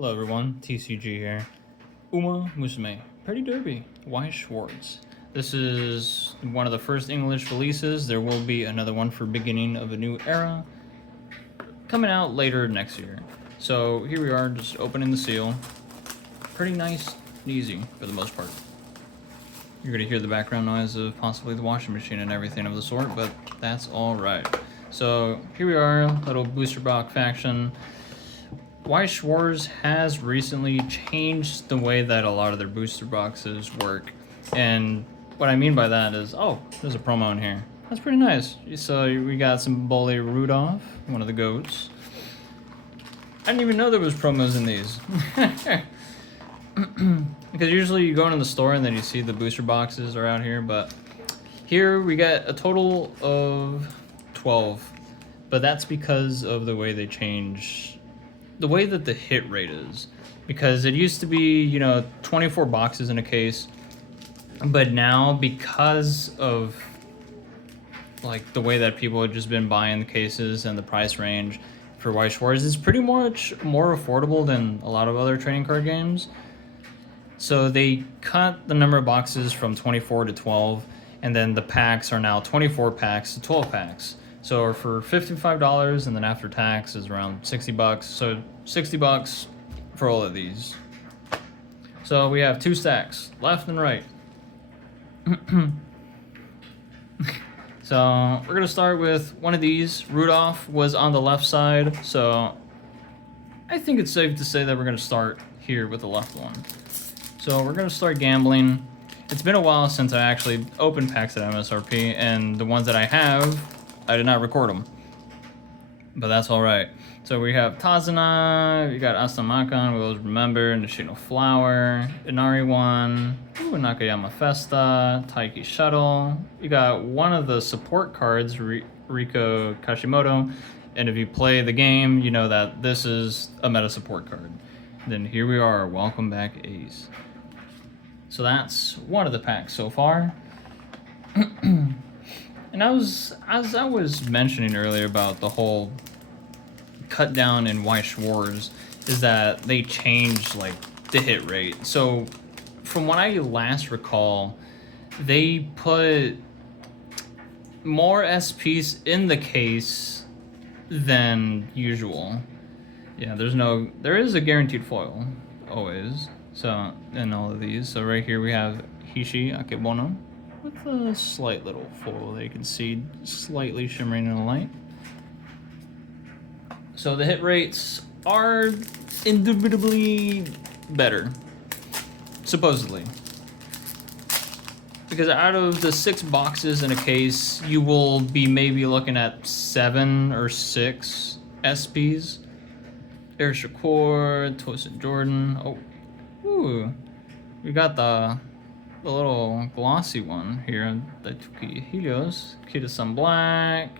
Hello everyone, TCG here. Umamusume, Pretty Derby, Weiss Schwarz. This is one of the first English releases. There will be another one for beginning of a new era coming out later next year. So here we are, just opening the seal. Pretty nice and easy for the most part. You're gonna hear the background noise of possibly the washing machine and everything of the sort, but that's alright. So here we are, little booster box faction. Weiss Schwarz has recently changed the way that a lot of their booster boxes work. And what I mean by that is, oh, there's a promo in here. That's pretty nice. So we got some Bully Rudolph, one of the goats. I didn't even know there was promos in these. Because usually you go into the store and then you see the booster boxes are out here, but here we got a total of 12. But that's because of the way they change the way that the hit rate is, because it used to be 24 boxes in a case, but now because of like the way that people have just been buying the cases and the price range for Weiss Schwarz is pretty much more affordable than a lot of other trading card games. So they cut the number of boxes from 24 to 12, and then the packs are now 24 packs to 12 packs. So for $55, and then after tax is around $60. So $60 for all of these. So we have two stacks, left and right. So we're gonna start with one of these. Rudolph was on the left side, so I think it's safe to say that we're gonna start here with the left one. So we're gonna start gambling. It's been a while since I actually opened packs at MSRP, and the ones that I have, I did not record them, but that's all right. So we have Tazuna, we got Asamakan, we always remember, Nishino Flower, Inari 1, Nakayama Festa, Taiki Shuttle. You got one of the support cards, Riko Kashimoto, and if you play the game, you know that this is a meta support card. Then here we are, welcome back Ace. So that's one of the packs so far. And as I was mentioning earlier about the whole cut down in Weiss Schwarz, is that they changed like the hit rate. So from what I last recall, they put more SPs in the case than usual. Yeah, there is a guaranteed foil, always. So in all of these, so right here we have Hishi Akebono with a slight little foil that you can see slightly shimmering in the light. So the hit rates are indubitably better, supposedly. Because out of the 6 boxes in a case, you will be maybe looking at 7 or 6 SPs. Air Shakur, Tosin Jordan. Oh, ooh, we got the little glossy one here, the Tuki Helios, Kitasan Black,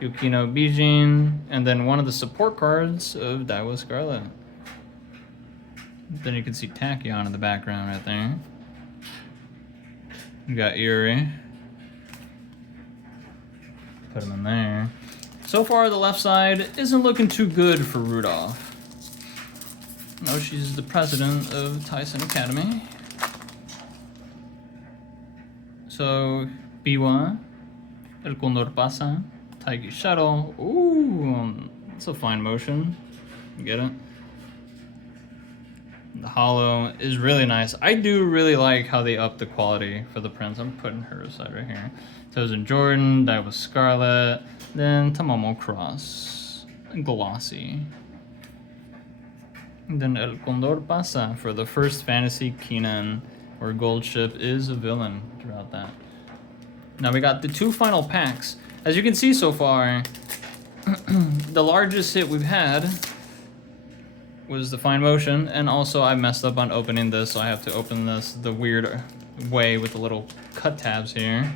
Yukino Bijin, and then one of the support cards of Daiwa Scarlet. Then you can see Tachyon in the background right there. We got Eri. Put him in there. So far, the left side isn't looking too good for Rudolph. No, she's the president of Tyson Academy. So, Biwa, El Condor Pasa, Taiki Shuttle. Ooh, that's a fine motion. You get it? The holo is really nice. I do really like how they up the quality for the prints. I'm putting her aside right here. Tosin Jordan, Daiwa Scarlet, then Tamamo Cross, Glossy. And then El Condor Pasa for the first fantasy Keenan, where Gold Ship is a villain throughout that. Now we got the 2 final packs. As you can see so far, the largest hit we've had was the Fine Motion, and also I messed up on opening this, so I have to open this the weird way with the little cut tabs here.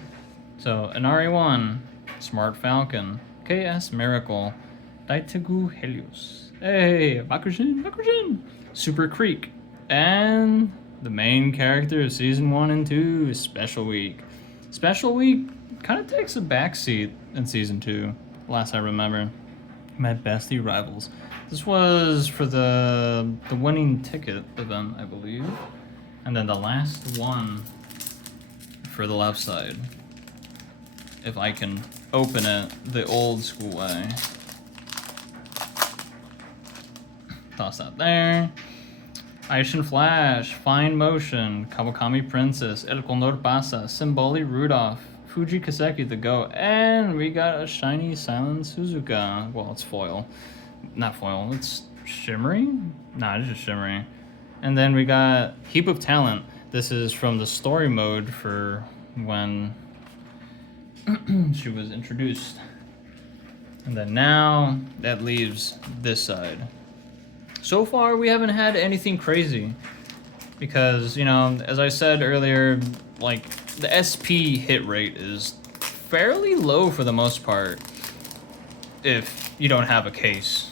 So, Inari 1, Smart Falcon, KS Miracle, Daitegu Helios, hey, Bakushin, Super Creek, and the main character of Season 1 and 2, Special Week. Special Week kind of takes a backseat in Season 2, last I remember. My bestie rivals. This was for the winning ticket event, I believe. And then the last one for the left side. If I can open it the old school way. Toss that there. Aishin Flash, Fine Motion, Kawakami Princess, El Condor Pasa, Symboli Rudolph, Fuji Kaseki the Go, and we got a shiny Silent Suzuka. Well, it's foil. Not foil, it's shimmery? Nah, it's just shimmery. And then we got Heap of Talent. This is from the story mode for when she was introduced. And then now that leaves this side. So far, we haven't had anything crazy because, you know, as I said earlier, like, the SP hit rate is fairly low for the most part if you don't have a case.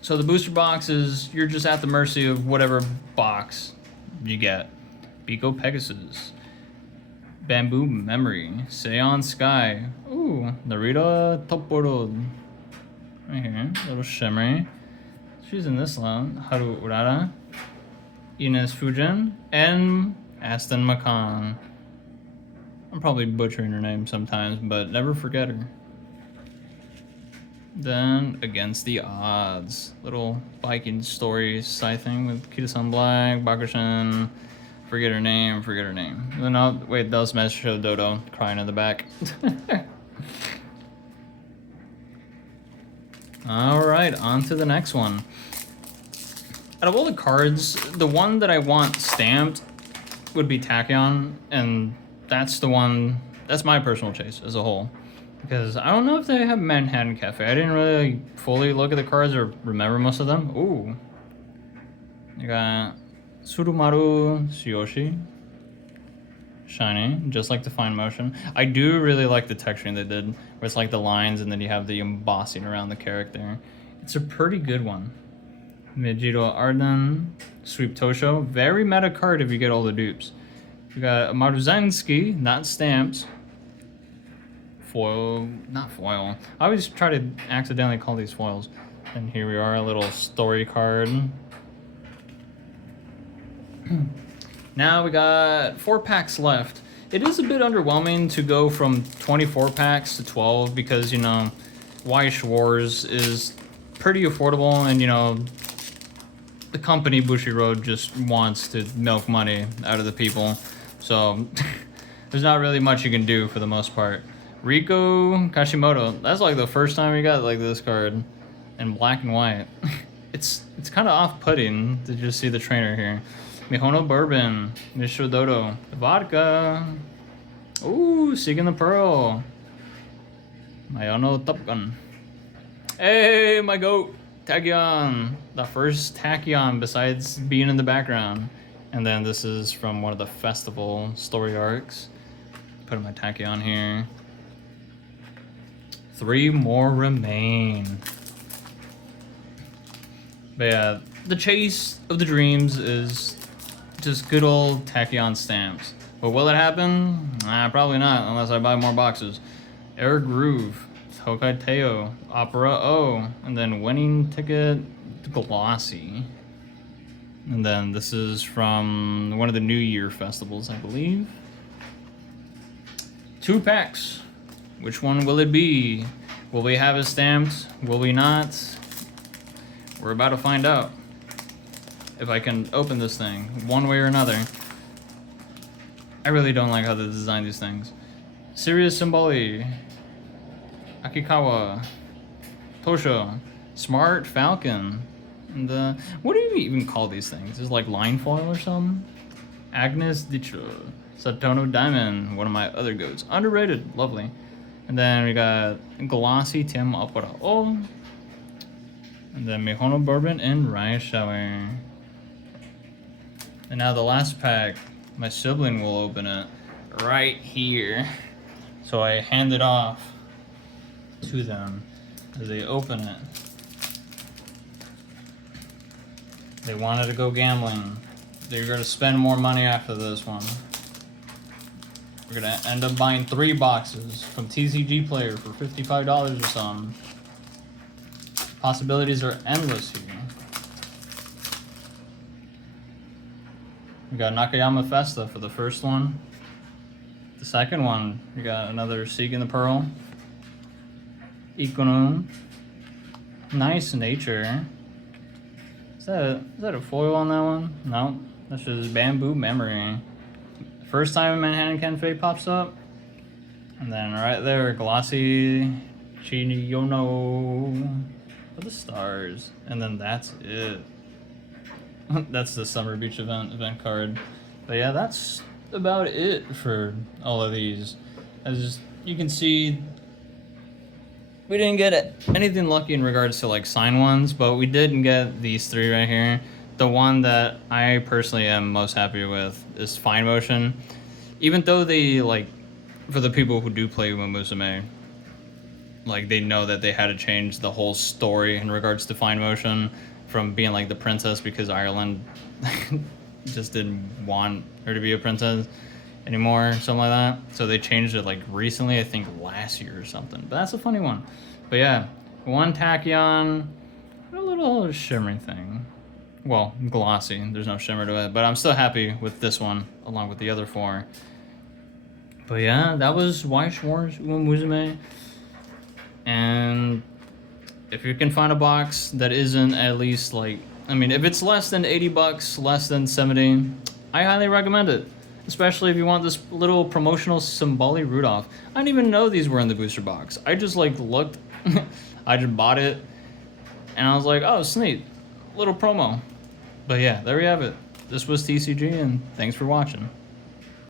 So the booster boxes, you're just at the mercy of whatever box you get. Biko Pegasus, Bamboo Memory, Seion Sky, ooh, Narita Toporo. Right here, little shimmery. She's in this one. Haru Urara, Ines Fujin, and Aston Makan. I'm probably butchering her name sometimes, but never forget her. Then Against the Odds, little biking story side thing with Kita-san Black, Bakushin. Forget her name. No, wait, that was Master Show Dodo crying in the back. Alright, on to the next one. Out of all the cards, the one that I want stamped would be Tachyon, and that's the one, that's my personal chase as a whole. Because I don't know if they have Manhattan Cafe. I didn't really fully look at the cards or remember most of them. Ooh. You got Surumaru Tsuyoshi. Shiny, just like the Fine Motion. I do really like the texturing they did, where it's like the lines and then you have the embossing around the character. It's a pretty good one. Mijiro Arden, Sweep Tosho. Very meta card if you get all the dupes. We got Maruzensky, not stamped. Foil, not foil. I always try to accidentally call these foils. And here we are, a little story card. Now we got 4 packs left. It is a bit underwhelming to go from 24 packs to 12 because, you know, Weiss Schwarz is pretty affordable and, you know, the company Bushiroad just wants to milk money out of the people. So there's not really much you can do for the most part. Riko Kashimoto, that's like the first time we got like this card in black and white. It's kind of off-putting to just see the trainer here. Mihono Bourbon, Mishra Dodo, Vodka. Ooh, Seeking the Pearl. Mayono Top Gun. Hey, my goat, Tachyon. The first Tachyon besides being in the background. And then this is from one of the festival story arcs. Put my Tachyon here. 3 more remain. But yeah, the chase of the dreams is just good old Tachyon stamps. But will it happen? Probably not, unless I buy more boxes. Air Groove, Tokai Teo, Opera O, and then Winning Ticket Glossy. And then this is from one of the New Year festivals, I believe. 2 packs. Which one will it be? Will we have it stamped? Will we not? We're about to find out. If I can open this thing one way or another. I really don't like how they design these things. Sirius Symboli, Akikawa, Tosho, Smart Falcon, and what do you even call these things? Is it like line foil or something? Agnes Dicho, Satono Diamond, one of my other goats. Underrated, lovely. And then we got Glossy Tim Opera O, and then Mihono Bourbon and Rice Shower. And now the last pack, my sibling will open it right here. So I hand it off to them as they open it. They wanted to go gambling. They're gonna spend more money after this one. We're gonna end up buying 3 boxes from TCG Player for $55 or something. Possibilities are endless here. We got Nakayama Festa for the first one. The second one, we got another Seeking the Pearl. Ikonon. Nice Nature. Is that a foil on that one? No, that's just Bamboo Memory. First time Manhattan Kenfei pops up. And then right there, Glossy Chiniyono for the stars. And then that's it. That's the Summer Beach event card. But yeah, that's about it for all of these. As you can see, we didn't get anything lucky in regards to like sign ones, but we did get these three right here. The one that I personally am most happy with is Fine Motion. Even though they, like, for the people who do play Umamusume, like, they know that they had to change the whole story in regards to Fine Motion from being like the princess because Ireland just didn't want her to be a princess anymore, something like that. So they changed it like recently, I think last year or something. But that's a funny one. But yeah, one Tachyon, a little shimmery thing. Well, glossy. There's no shimmer to it, but I'm still happy with this one along with the other four. But yeah, that was Weiss Schwarz Umamusume. And if you can find a box that isn't at least like, I mean, if it's less than 80 bucks, less than 70, I highly recommend it. Especially if you want this little promotional Symboli Rudolph. I didn't even know these were in the booster box. I just like looked, I just bought it, and I was like, oh, it's neat. Little promo. But yeah, there we have it. This was TCG, and thanks for watching.